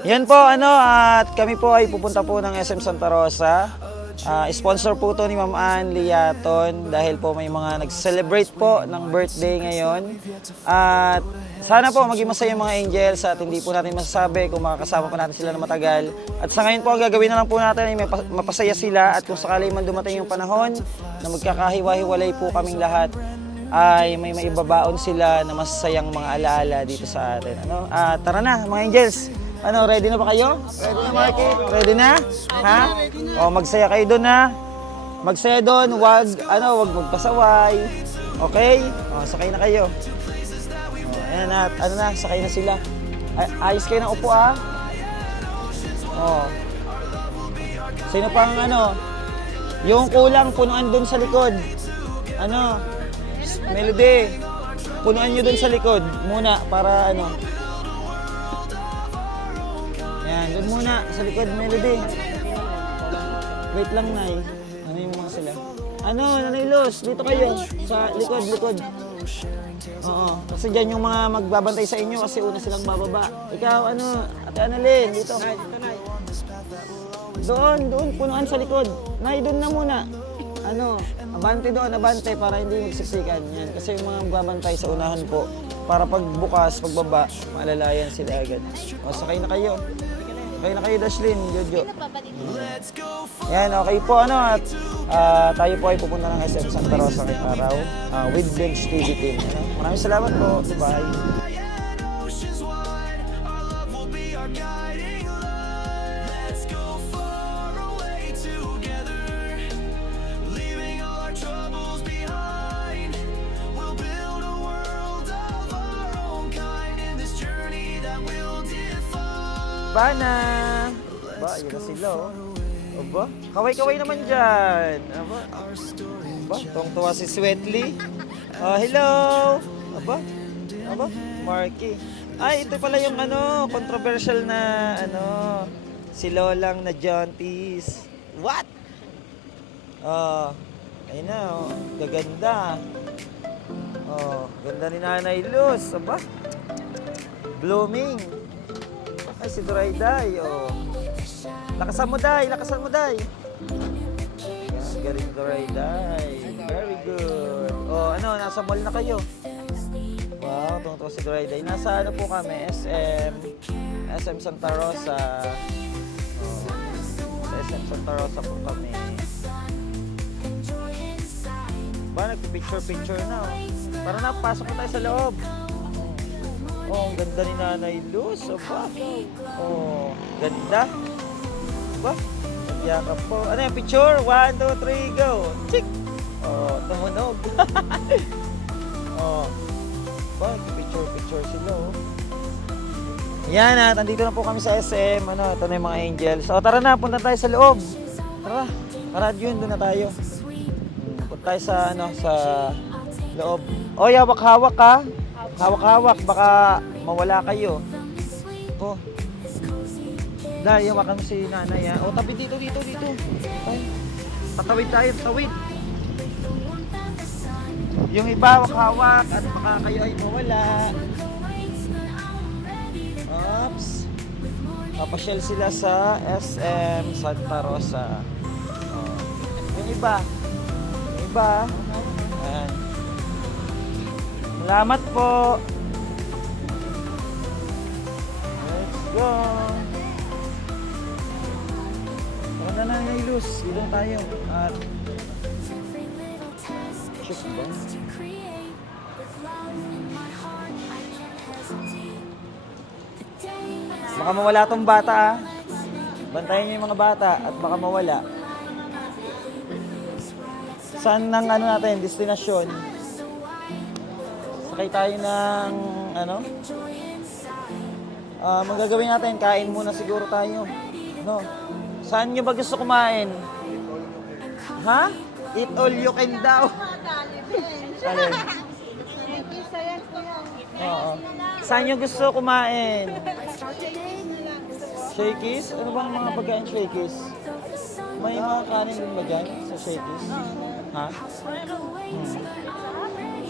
Yan po, at kami po ay pupunta po ng SM Santa Rosa. Sponsor po to ni Ma'am Ann Liaton dahil po may mga nag-celebrate po ng birthday ngayon. At sana po maging masaya yung mga angels at hindi po natin masasabi kung makakasama pa natin sila na matagal. At sa ngayon po, ang gagawin na lang po natin ay mapasaya sila at kung sakali man dumating yung panahon na magkakahiwa-hiwalay po kaming lahat, ay may maibabaon sila na masasayang mga alaala dito sa atin. Tara na mga angels! Ready na ba kayo? Ready na, Marky? Ready na? Ha? O, magsaya kayo doon, ha? Magsaya doon, wag magpasaway. Okay? O, sakay na kayo. O, ayan na, sakay na sila. Ayos kayo ng upo, ha? O. Sino pang, yung kulang, punuan doon sa likod. Melody, punuan nyo doon sa likod muna para, Yan, doon muna, sa likod, Melody. Wait lang, Nay. Yung mga sila? Nanay Luz, dito kayo. Sa likod. Oo, kasi dyan yung mga magbabantay sa inyo kasi una silang bababa. Ikaw, Ate Annalyn, dito. Doon, punuan sa likod. Nay, doon na muna. Abante para hindi magsiksikan. Yan, kasi yung mga magbabantay sa unahan po. Para pagbukas, pagbaba, malalayan sila agad. O, sakay na kayo. Okay na kayo, Dashlyn, Jojo. Yan, okay po, at tayo po ay pupunta ng SM Santa Rosa ngayong araw with Bench TV team. Maraming salamat po. Bye. Bana! Yun na sila, Aba, kaway-kaway naman dyan. Aba, tuwang-tuwa si Sweetly. Hello! Aba, Marky. Ito pala yung controversial na, si Lolang na Jonties. What? Ayun na, gaganda. Ganda ni Nanay Luz. Aba, blooming. Ay, si Durayday, Lakasan mo, Day! Yan, galing Durayday. Very good. Nasa mall na kayo. Wow, tungtong si Durayday. Nasa po kami? SM Santa Rosa. Sa SM Santa Rosa po kami. Nagpipicture na, Tara na, pasok na tayo sa loob. Ang ganda ni Nanay Luz. Ganda. Nagyakap po. Yung picture? 1, 2, 3, go! Chik! Tumunog. Picture sila, Yan, nandito na po kami sa SM. Ito na yung mga angels. Tara na, punta tayo sa loob. Tara, yun, doon na tayo. Punta tayo sa, sa loob. Hawak-hawak, ha? Hawak-hawak, baka mawala kayo. Dahil yawakan mo si Nanay, ha? Tabi dito. Ay, tatawid tayo. Yung iba, hawak-hawak at baka kayo ay mawala. Oops. Papasyal sila sa SM Santa Rosa. Yung iba. Ayan. Salamat po. Let's go. Maganda na Nanay Luz. Dito tayo. At check ba? Baka mawala tong bata, Bantayan niyo yung mga bata at baka mawala. Saan ng natin, destinasyon? Sakay tayo ng magagawin natin, kain muna siguro tayo. Saan nyo ba gusto kumain? Ha? Eat all you can daw. Alin? Oo. Saan nyo gusto kumain? Shakey's? Ano bang mga pagkain Shakey's? May mga kanin din ba dyan sa Shakey's? Ha?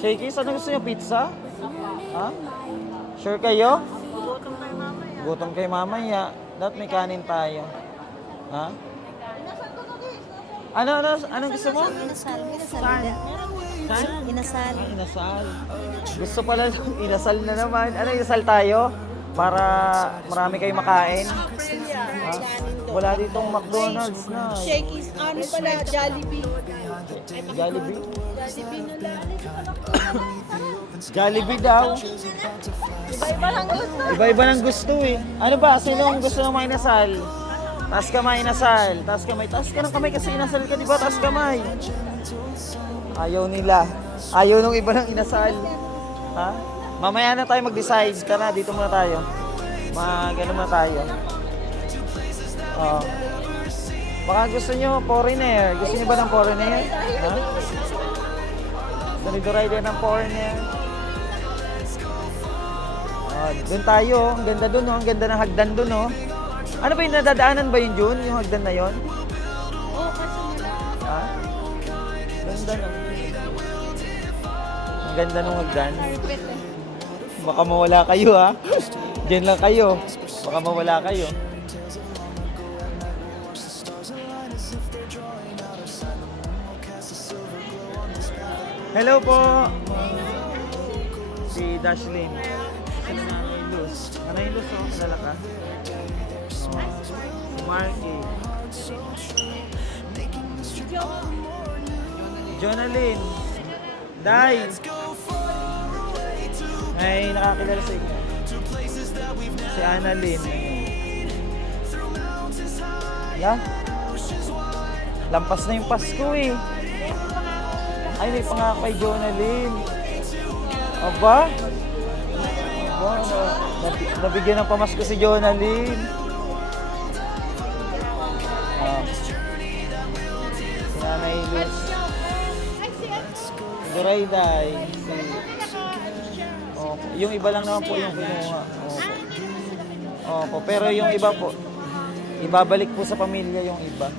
Shakey's? Ano gusto nyo? Pizza? Ha? Sure kayo? Gutom kayo mamaya. Dapat may kanin tayo. Ha? Anong gusto mo? Inasal. Saan? Inasal. Ah, inasal. Gusto pala inasal na naman. Ano, inasal tayo? Para marami kayong makain? Ha? Wala ditong McDonald's na. Shakey's, ano pala, Jollibee. Jollibee? Jollibee na lang. Jollibee daw. Iba-iba lang gusto. Iba-iba ng gusto eh. Ano ba? Sino ang gusto ng mga inasal? Taas kamay, inasal. Taas kamay. Taas ka ng kamay kasi inasal ka, di ba? Taas kamay. Ayaw nila. Ayaw nung iba ng inasal. Ha? Mamaya na tayo mag-decide. Tara, dito muna tayo. Mag-ano muna tayo. Oh. Baka gusto nyo foreigner. Gusto nyo ba ng foreigner? Ha? Gusto nyo rider ng foreigner? Doon tayo. Ang ganda doon, oh. Ang ganda ng hagdan doon, oh. Ano ba yung nadadaanan ba yun, Jun? Yung hagdan na yun? Oo, kasi wala. Ha? Ganda no? Ang ganda ng hagdan. Baka mawala kayo, ha? Diyan lang kayo. Baka mawala kayo. Hello po! Si Dashlyn. Sino na Nanay Luz? Nanay Luz, oh. Kilala ka? Si Marky. Jonalyn. Day. Ay, nakakilala sa inyo. Si Annalyn. Wala? Lampas na yung Pasko eh. Ay, may pangako kay Jonalyn. Aba? Aba, nabigyan ng pamasko si Jonalyn. Si Nanay Luz. Si Dorayday. Opo. Yung iba lang naman po yung kinuha. Opo. Pero yung iba po, ibabalik po sa pamilya yung iba.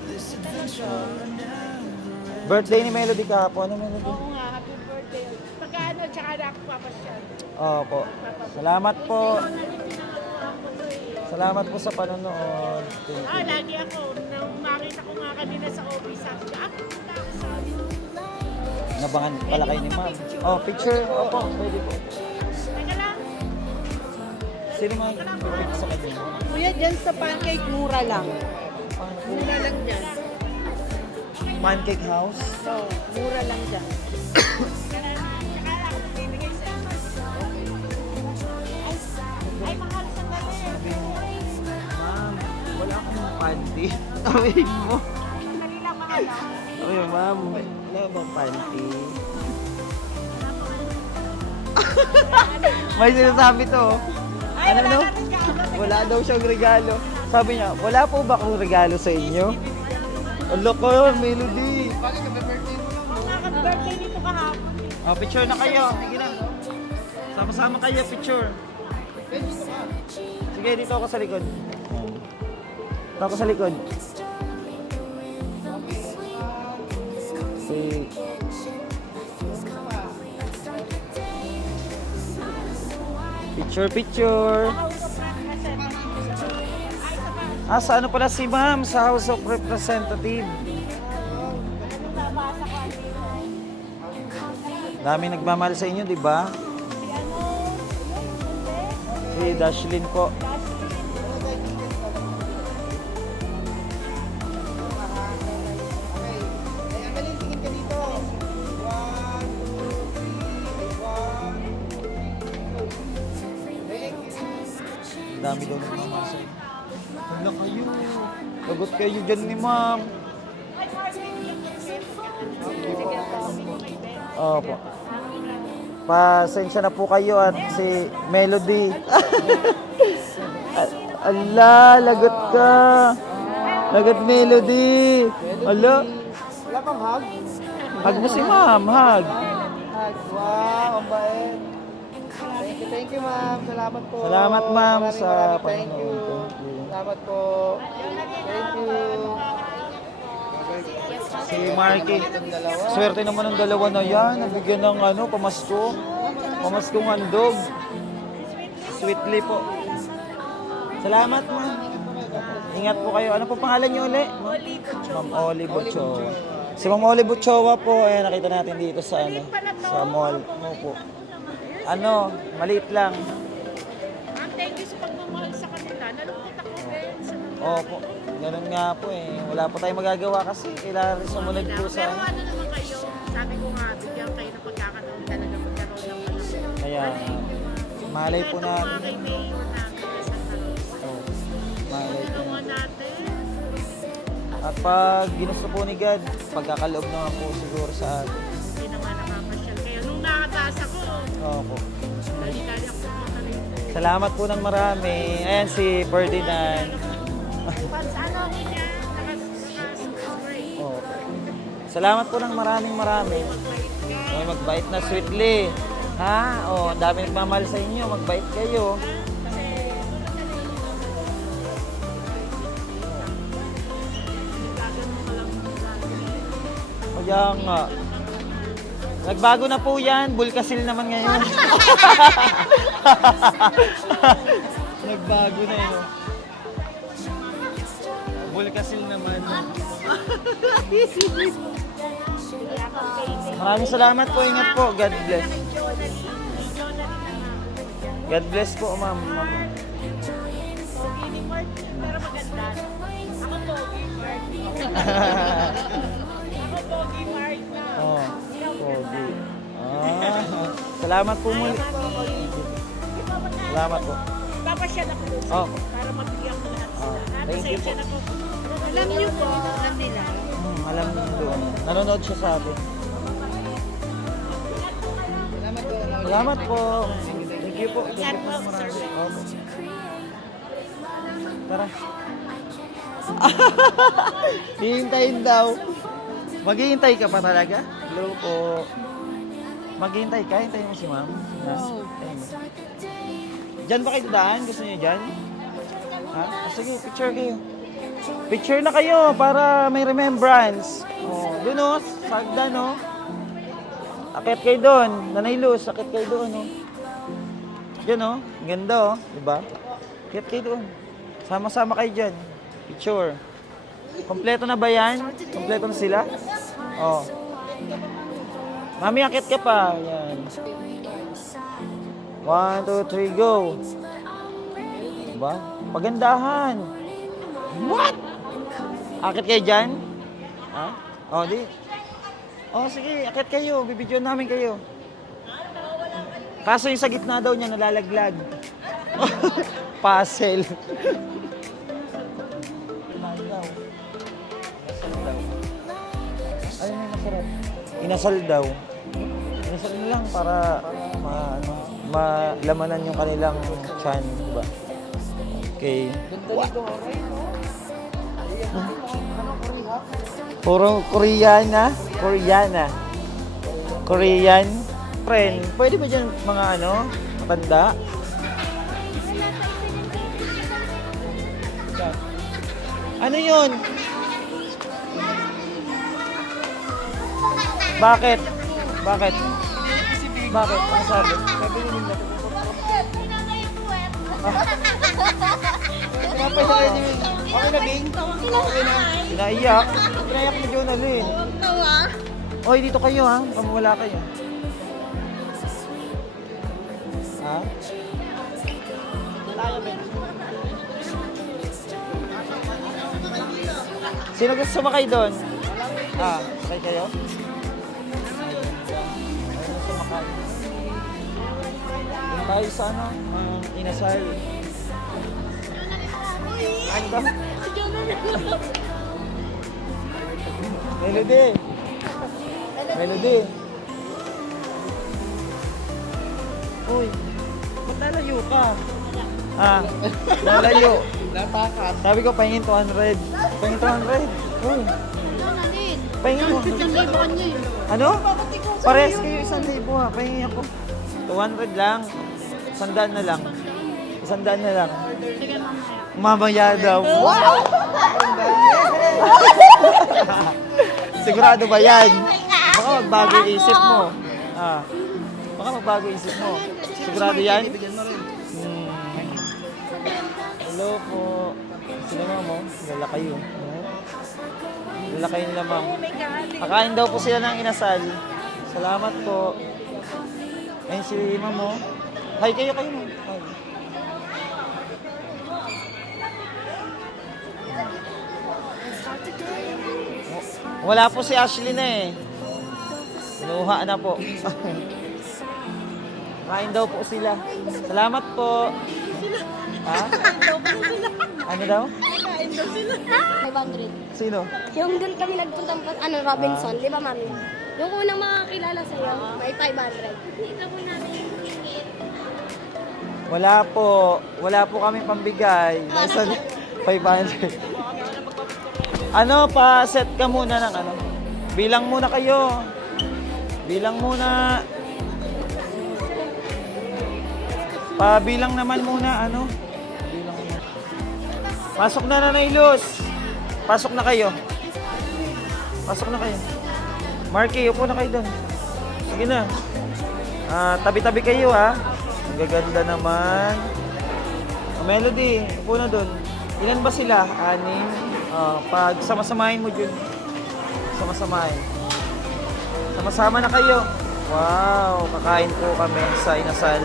Birthday ni Melody kahapon. Ano Melody? Oo nga, happy birthday. Pagka ano, tsaka na ako papasyal. Opo. Salamat po. Salamat po sa panonood. Thank you. Lagi ako. Nung makita ko nga kanina sa office, sabi niya, ako punta ako sa Nabangan pala kayo ni ma'am. Oh, picture. Opo, pwede po. Teka lang. Sino mga picture sa kanya? Kuya, dyan sa pancake, mura lang. Mura lang dyan. Pancake House. Oo, mura lang dyan. Ay, mahal sa gabi. Ma'am, wala akong panty. Tawin mo. Dali lang, mahal ah. Sabi, ma'am, wala bang panty? May sinasabi to. Ano no? Wala daw siyang regalo. Sabi niya, wala po ba akong regalo sa inyo? Ala ko, Melody. Birthday dito kahapon. Oh, picture na kayo. Sige na. Sama-sama kayo, picture. Sige, dito ako sa likod. Dito ako sa likod. Okay. Picture, picture. Sa ano pala si ma'am? Sa House of Representative. Dami nagmamahal sa inyo, di ba? Si Dashlyn po. Dami daw nagmamahal sa inyo. Wala kayo. Lagot kayo dyan ni ma'am. Opo. Pasensya na po kayo at si Melody. Ala, lagot ka. Lagot Melody. Ala. Wala pang hug? Hug mo si ma'am, hug. Hug. Wow, ang bait. Thank you ma'am. Salamat po. Salamat ma'am Maraming sa thank you. panonood. Thank you. Salamat po. Thank you. Si Marky. Swerte naman ng dalawa na yan. Nabigyan ng ano, pamasko. Pamaskong handog. Sweetly po. Salamat, ma'am. Ingat po kayo. Ano po pangalan niyo uli? Ma'am Oli Butchowa. Si Ma'am Oli Butchowa po, eh, nakita natin dito sa ano, sa mall. Opo. Ano, maliit lang. Ma'am, thank you sa pagmamahal sa kanila. Nalungkot ako din sa Opo. Ganun nga po eh. Wala po tayong magagawa kasi kailangan rin sumunod po sa Pero ano naman kayo, sabi ko nga, bigyan kayo ng pagkakataon talaga magkaroon ng anak. kaya malay po Mga natin. kay Mayor namin sa Santa Rosa. Oh, malay po Ginawa natin. natin. At pag ginusto po ni God, pagkakaloob naman po siguro sa atin. Hindi naman nakamasyal kayo. Nung nakataas ako, Opo. dali-dali ako pumunta rito. Salamat po ng marami. Ayan si Ferdinand. Sa ano ko niya, naka-spray. Opo. Salamat po ng maraming marami. Ay, magbait na sweetly. Ha? Oh, ang dami nagmamahal sa inyo. Magbait kayo. Kaya nga. Nagbago na po yan. Bulkasil naman ngayon. Nagbago na yun. Bulkasil naman. Maraming salamat po. Ingat po. God bless. God bless po, ma'am. Pogi ni Mark, pero maganda. Ako Pogi Mark. Ako Pogi Mark na. Oh, pogi. Ah, salamat po muli. Salamat po. Papasyal ako doon Oh. para mabigyan ko lahat sila. Thank you po. Pasensya na po. Alam niyo po, alam nila. Alam niyo doon. Nanonood siya sa atin. Salamat po. Thank you po. Thank you po marami. Opo. Tara. Hihintayin daw. Maghihintay ka pa talaga? Hello po. Maghihintay ka? Hintayin mo si ma'am? Oo. Diyan ba kayo daan? Gusto niyo dyan? Ha? Sige, picture kayo. Picture na kayo para may remembrance. Oh, doon oh, sagdan oh. Akit kayo doon. Nanay Luz, akit kayo doon oh. Diyan oh, ganda oh, di ba? Akit kayo doon. Sama-sama kayo dyan. Picture. Kompleto na ba yan? Kompleto na sila? Oh. Mami, akit ka pa. Yan. 1, 2, 3, go. Diba? Pagandahan. What? Akit kayo dyan? Ha? Oh, di. Oh, sige, akit kayo. Bibidyoan namin kayo. Kaso yung sa gitna daw niya nalalaglag. Puzzle. Ay, may masarap. Inasal daw. Inasal mo lang para malamanan yung kanilang chan, diba? Okay. Puro Koreana? Koreana. Korean. Friend, pwede ba dyan mga ano, matanda? Ano yun? Bakit? Bakit? Bakit? Ano sabi? Sabi ni Linda. Kapay sa kayo ni Wing. Okay na, Bing? Okay na. Pinaiyak. Pinaiyak ni Jonalyn. Oy, dito kayo ha. Wala kayo. Ha? Sino gusto sumakay doon? Ah, sakay kayo? Sino sumakay? Doon tayo sa ano? Inasal. Ano ba? Melody. Melody. Uy, ba't lalayo ka? Ah, lalayo. Natakas. Sabi ko, pahingin 200. Pahingin 200. Uy. Pahingin 200. Ano? Pares kayo 1,000 ha. Pahingin ako. 200 lang. 100 na lang. 100 na lang. Mamaya daw. Wow! Sigurado ba yan? Baka magbago yung isip mo. Ah. Baka magbago yung isip mo. Sigurado yan? Bigyan mo rin. Hello Hello po. Sino nga mo? Lalakay yun. Lalakay nila ma'am. Kakain daw po sila ng inasal. Salamat po. Ayun si ma'am mo. Hi kayo ma'am. Hi. Wala po si Ashley na eh. Kinuha na po. Kain daw po sila. Salamat po. Ha? Ano daw? 500. Sino? Yung doon kami nagpunta, Robinson, di ba mami? Yung unang makakilala sa'yo, may 500. Wala po. Wala po kami pambigay. Nasa 500. Ano, pa-set ka muna ng ano. Bilang muna kayo. Bilang muna. Pabilang naman muna, ano. Bilang muna. Pasok na Nanay Luz. Pasok na kayo. Pasok na kayo. Marky, upo na kayo doon. Sige na. Tabi-tabi kayo ha. Ang gaganda naman. Melody, upo na doon. Ilan ba sila? 6. Pag sama-samahin mo dyan. Sama-samahin. Sama-sama na kayo. Wow, kakain po kami sa inasal.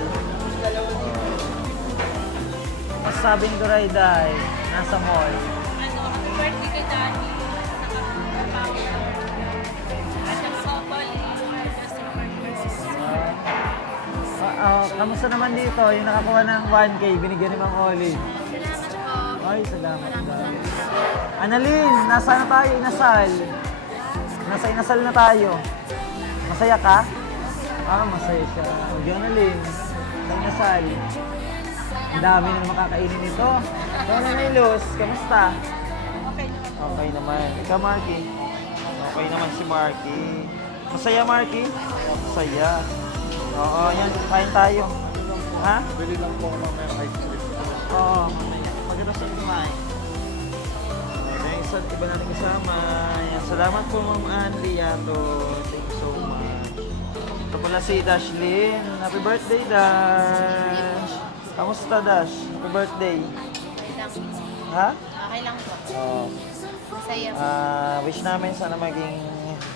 Masabing Durayday, nasa mall. Birthday kay Daddy. Kamusta naman dito? Yung nakakuha ng 1K, binigyan ni Mang Olive. Ay, salamat daw. Annalyn, nasa na tayo? Inasal. Nasa inasal na tayo. Masaya ka? Masaya siya. Huwag yan, Annalyn. Sa inasal. Ang dami na makakainin nito. So, Nanay Luz, kamusta? Okay naman. Ikaw, Marky? Okay naman si Marky. Masaya, Marky? Masaya. Oo, yan. Kain tayo. Ha? Bili lang po ako ng ice cream. Oo, mamaya. Maganda sa kumain. Okay, sa iba natin kasama. Yan. Salamat po, Ma'am Ann Liato. Thank you so much. Ito pala si Dashlyn. Happy birthday, Dash. Kamusta, Dash? Happy birthday. Ha? Okay lang po. Oo. Masaya po. Wish namin sana maging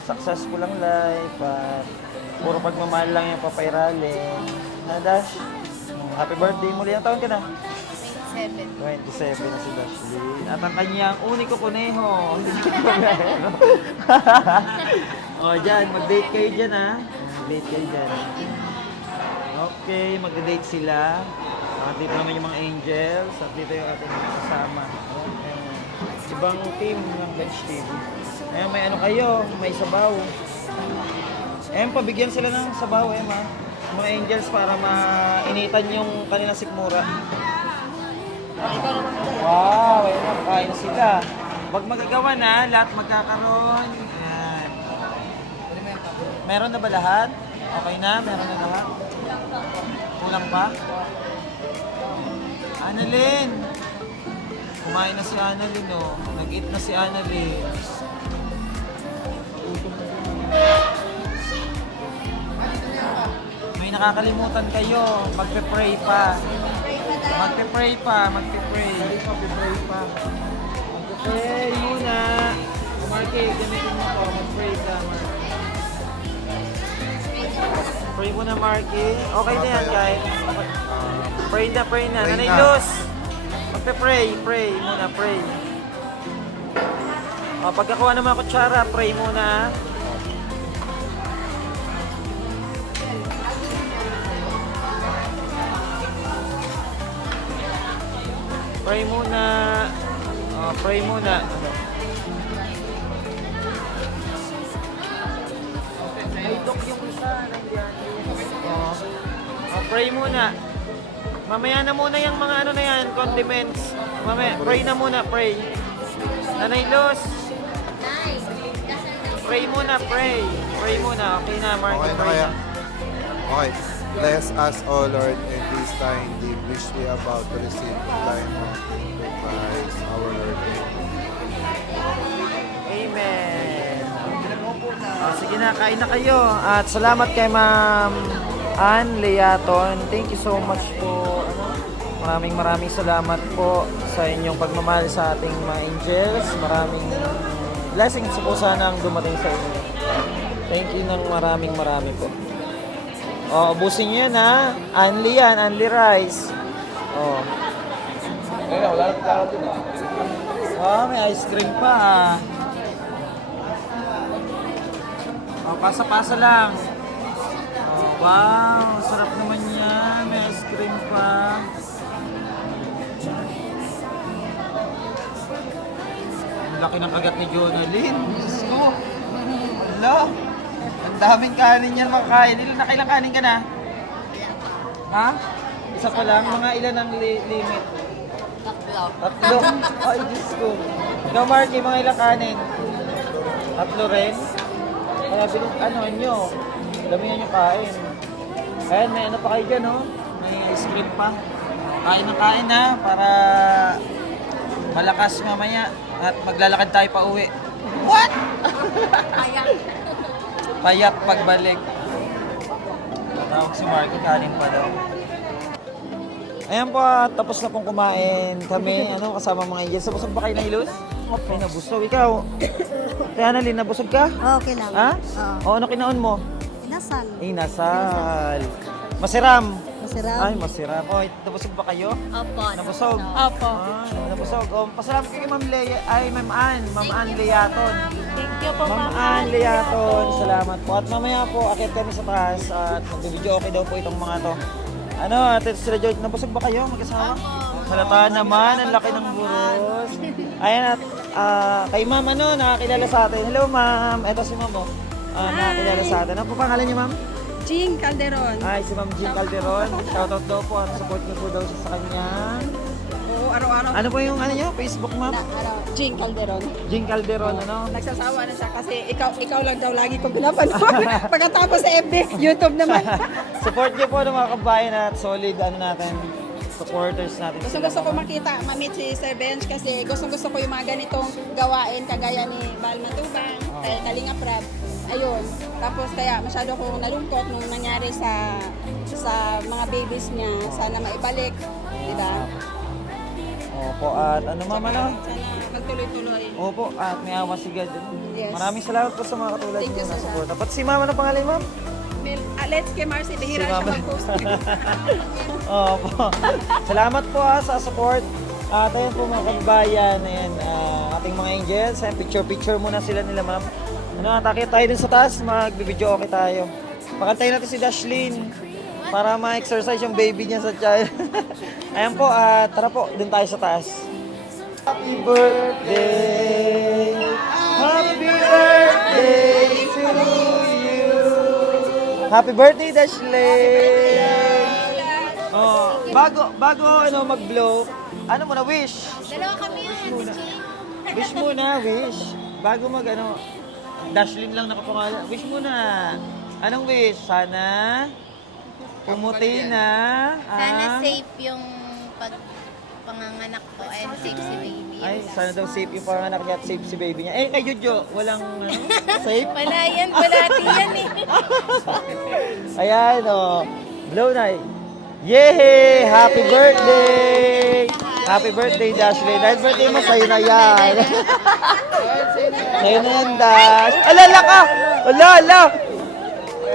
successful ang life at puro pagmamahal lang yung papairalin. Na, Dash? Happy birthday muli. Ang taon ka na? 27 na si Dashlyn. At ang kanyang uniko kuneho. Hindi ko meron. O, dyan. Mag-date kayo dyan, ha? Mag-date kayo dyan. Okay, mag-date sila. At dito naman yung mga angels. At dito yung ating kasama. Ibang team ng Bench TV. Ayan, may ano kayo. May sabaw. Ayan, pabigyan sila ng sabaw, Emma. Mga angels para mainitan yung kanilang sikmura. Wow, ayun na, kain na sila. Huwag magagawa na, lahat magkakaroon. Ayan. Meron na ba lahat? Okay na, meron na lahat? Kulang pa? Annalyn! Kumain na si Annalyn, oh. Nag-eat na si Annalyn. May nakakalimutan kayo. Magpe-pray pa. Magpe-pray pa. Magpe-pray. Magpe-pray pa. Magpe-pray muna. Marky, gamitin mo to. Mag-pray ka, Marky. Pray muna, Marky. Okay na yan, guys. Pray na. Nanay Luz. Magpe-pray. Pray muna, pray. Pagkakuha ng mga kutsara, pray muna. Pray muna. Pray muna. Ay, dok yung isa. Nandiyan. Pray muna. Mamaya na muna yung mga ano na yan, condiments. Mamaya, pray na muna, pray. Nanay Luz. Pray muna, pray. Pray muna. Okay na, Mark. Okay na Pray kaya? na. Okay. Bless us, O Lord, in this time deep which we are about to receive from thy mouth through Christ our Lord. Amen. Sige na, kain na kayo. At salamat kay Ma'am Ann Liaton. Thank you so much po. Maraming salamat po sa inyong pagmamahal sa ating mga angels. Maraming blessings po sana ang dumating sa inyo. Thank you ng maraming po. Oh, ubusin niyo yan ha. Anli rice. Oh. Oh, may ice cream pa ah. Oh, pasa-pasa lang. Oh, wow, sarap naman yan. May ice cream pa. Ang laki ng kagat ni Jonalyn. Diyos ko. Hello. Ang daming kanin yan makakain. Nakailang kanin ka na? Ha? Isa pa lang? Mga ilan ang limit? Tatlo. Ay, Diyos ko. Ikaw, Marky, mga ilang kanin? Tatlo rin? Kaya ano nyo? Damihan nyo kain. Ayan, may ano pa kayo dyan, oh. May ice cream pa. Kain ng kain na para malakas mamaya at maglalakad tayo pa uwi. What? Payak pagbalik. Tawag si Marky, kanin pa daw. Ayan po, tapos na pong kumain kami, kasama mga Indians. Nabusog ba kayo na Ilus? Ay, nabusog. Ikaw? Kaya Annalyn, nabusog ka? Okay lang. Ha? Oo. O, ano kinaon mo? Inasal. Inasal. Masiram. Masarap. Ay, masiram. O, nabusog ba kayo? Opo. Nabusog? Opo. Nabusog. O, pasalamat kayo kay Ma'am Leia. Ay, Ma'am Ann Leaton. Thank you po, Ma'am Ann Leaton. Salamat po. At mamaya po, akit kami sa taas at mag-video okay daw po itong mga to. Ate sila George, nabusog ba kayo mag-asawa? Halata naman, ang laki ng buros. Ayan at kay ma'am, nakakilala sa atin. Hello ma'am, eto si ma'am nakakilala sa atin. Ano po pangalan niyo ma'am? Jing Calderon. Ay, si Ma'am Jean Calderon. Shoutout daw po at support niyo po daw siya sa kanya. Oo, araw-araw. Ano po yung niyo? Facebook ma'am? Jing Calderon. Jean Calderon, Nagsasawa na siya kasi ikaw lang daw lagi ko pinapanood. Pagkatapos sa FB, YouTube naman. Support niyo po ng mga kabayan at solid natin. Supporters natin. Gusto ko makita, ma-meet si Sir Bench kasi gusto ko yung mga ganitong gawain kagaya ni Bal Matubang, Kalinga Prab. Ayun. Tapos kaya masyado kong nalungkot nung nangyari sa mga babies niya. Sana maibalik. Diba? Opo, at ma'am, Sana magtuloy-tuloy. Opo, at may awa si God. Yes. Maraming salamat po sa mga katulad Thank niyo you, na sir. support. Dapat si ma'am, ano pangalan ma'am? Let's kay Marcy, bihira Si siya Mama. mag-post. Opo. Salamat po sa support. At ayun po mga kababayan, ayan, ating mga angels. Ayan, picture muna sila nila ma'am. Atake tayo dun sa taas, magbibideo okay tayo. Pakantayin natin si Dashlyn para ma-exercise yung baby niya sa child. Ayan po, tara po, dun tayo sa taas. Happy birthday! Happy birthday to you! Happy birthday, Dashlyn! Oh, bago mag-blow, ano muna, wish? Dalawa kami yun. Wish muna, wish. Bago Dashlyn lang nakapangalan. Wish muna. Anong wish? Sana pumuti na. Sana safe yung panganganak ko and safe si baby. Ay, sana daw safe yung panganak niya at safe si baby niya. Kay Jojo, walang safe? Wala yan, balati yan eh. Ayan, blow na. Yay! Happy birthday! Happy birthday, Dashlyn. Dahil birthday mo, sa'yo na yan. Sa'yo na yan, Dash. Alala ka! Ala!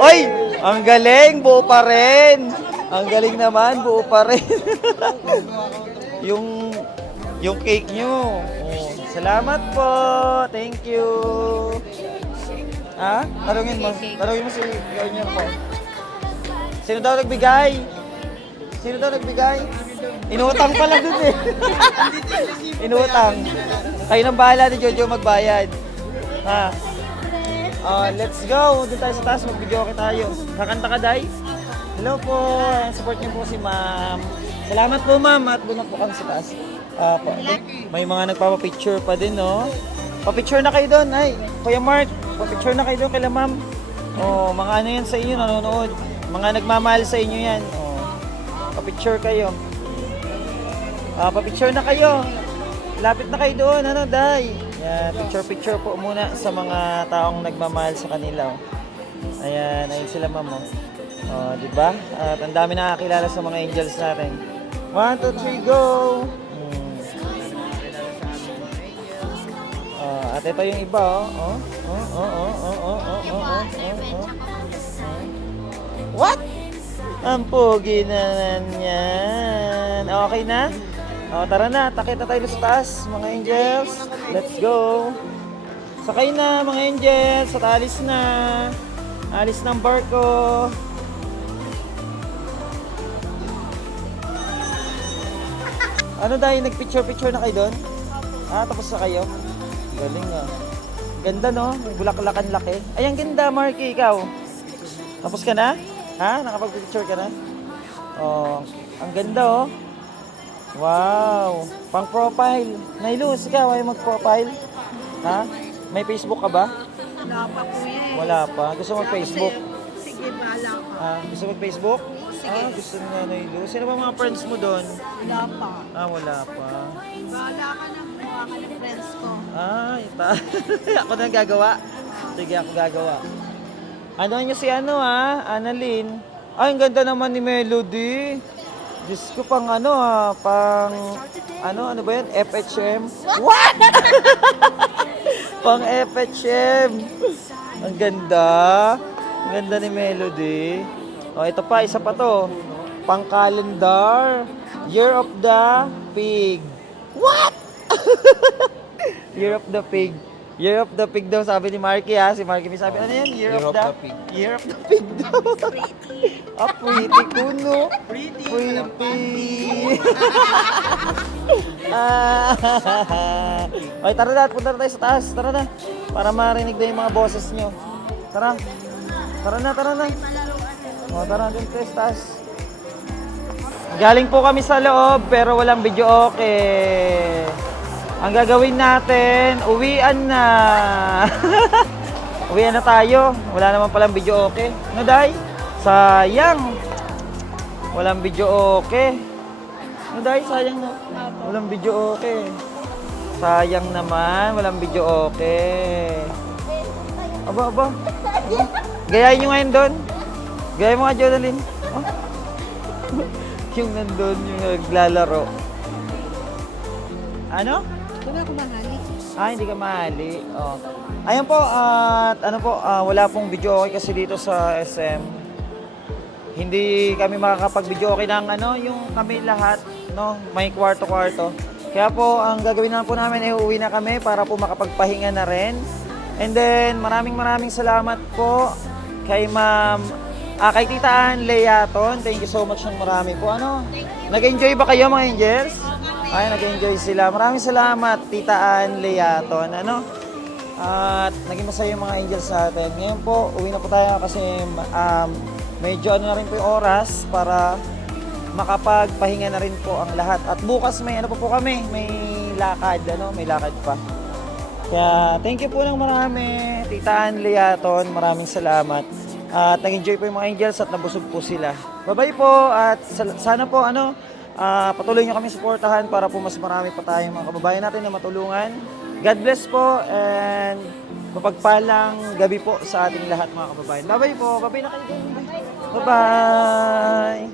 Oy! Ang galing! Buo pa rin! Ang galing naman, buo pa rin. yung cake nyo. Oh, salamat po! Thank you! Ha? Tarungin mo si Ganyan po. Sino daw nagbigay? Inutang pala dun eh. Inutang. Kayo nang bahala ni Jojo magbayad. Ha? Let's go. Doon tayo sa taas. Mag-video tayo. Kakanta ka, Day? Hello po. Support niyo po si ma'am. Salamat po, ma'am. At doon na po kami sa taas. May mga nagpapapicture pa din, no? Papicture na kayo doon. Ay, Kuya Mark. Papicture na kayo doon kay ma'am. Mga ano yan sa inyo, nanonood. Mga nagmamahal sa inyo yan. Papicture kayo. Papicture na kayo. Lapit na kayo doon, Day? Yan, picture po muna sa mga taong nagmamahal sa kanila. Ayan sila, ma'am. Di ba? At ang dami nakakilala sa mga angels natin. 1, 2, 3, go! At ito yung iba, oh. What? Ang pogi na yan. Okay na? Tara na, takita tayo sa taas, mga angels. Let's go. Sakay na, mga angels. At alis na. Alis ng barko. Ano dahil nagpicture-picture na kayo doon? Tapos na kayo? Galing ah. Ganda no? May bulaklakan laki. Ay, ang ganda, Marky, ikaw. Tapos ka na? Nakapag-picture ka na? Oh, ang ganda oh. Wow. Pang profile. Nailus, ikaw ay mag-profile? May Facebook ka ba? Wala pa po yan. Wala pa. Gusto mo mag-Facebook? Sige, bahala ka. Gusto mo mag-Facebook? Gusto mo nga Nailus. Sino ba mga friends mo doon? Wala pa. Wala pa. Bahala ka na. Buha ka ng friends ko. Ako na gagawa. Sige, ako gagawa. Ano niyo si Annalyn? Ay, ang ganda naman ni Melody. Diyos ko, pang ano ba yan? FHM? What? Pang FHM. Ang ganda. Ang ganda ni Melody. Ito pa, isa pa to. Pang calendar. Year of the Pig. What? Year of the Pig. Year of the Pig daw, sabi ni Marky Si Marky may sabi, ano yan? Year of the Pig. Year of the Pig daw. Pretty kuno. Pretty. Okay, tara na. Punta na tayo sa taas. Tara na. Para marinig na yung mga boses nyo. Tara. Tara na. Tara din tayo sa taas. Galing po kami sa loob, pero walang video okay. Ang gagawin natin, uwian na. Uwian na tayo. Wala naman palang video okay. Ano, Day? Sayang. Walang video okay. Ano, Day? Sayang na. Walang video okay. Sayang naman. Walang video okay. Aba. Gayahin nyo ngayon doon. Gayahin mo nga, Jonalyn. Yung nandun, yung naglalaro. Ano? Wala ko mahali. Hindi ka mahali. Ayan po, at wala pong video okay kasi dito sa SM. Hindi kami makakapag-video okay ng yung kami lahat, no? May kwarto-kwarto. Kaya po, ang gagawin na po namin ay uuwi na kami para po makapagpahinga na rin. And then, maraming salamat po kay kay Tita Ann Leaton. Thank you so much ng marami po. Nag-enjoy ba kayo, mga angels? Ay, nag-enjoy sila. Maraming salamat, Tita Ann Leaton. At naging masaya yung mga angels natin. Ngayon po, uwi na po tayo kasi medyo na rin po yung oras para makapagpahinga na rin po ang lahat. At bukas may po kami, may lakad, may lakad pa. Kaya thank you po ng marami, Tita Ann Leaton. Maraming salamat. At nag-enjoy po yung mga angels at nabusog po sila. Bye-bye po at sana po patuloy nyo kami suportahan para po mas marami pa tayong mga kababayan natin na matulungan. God bless po and mapagpalang gabi po sa ating lahat mga kababayan. Bye-bye po. Bye-bye na kayo. Bye-bye.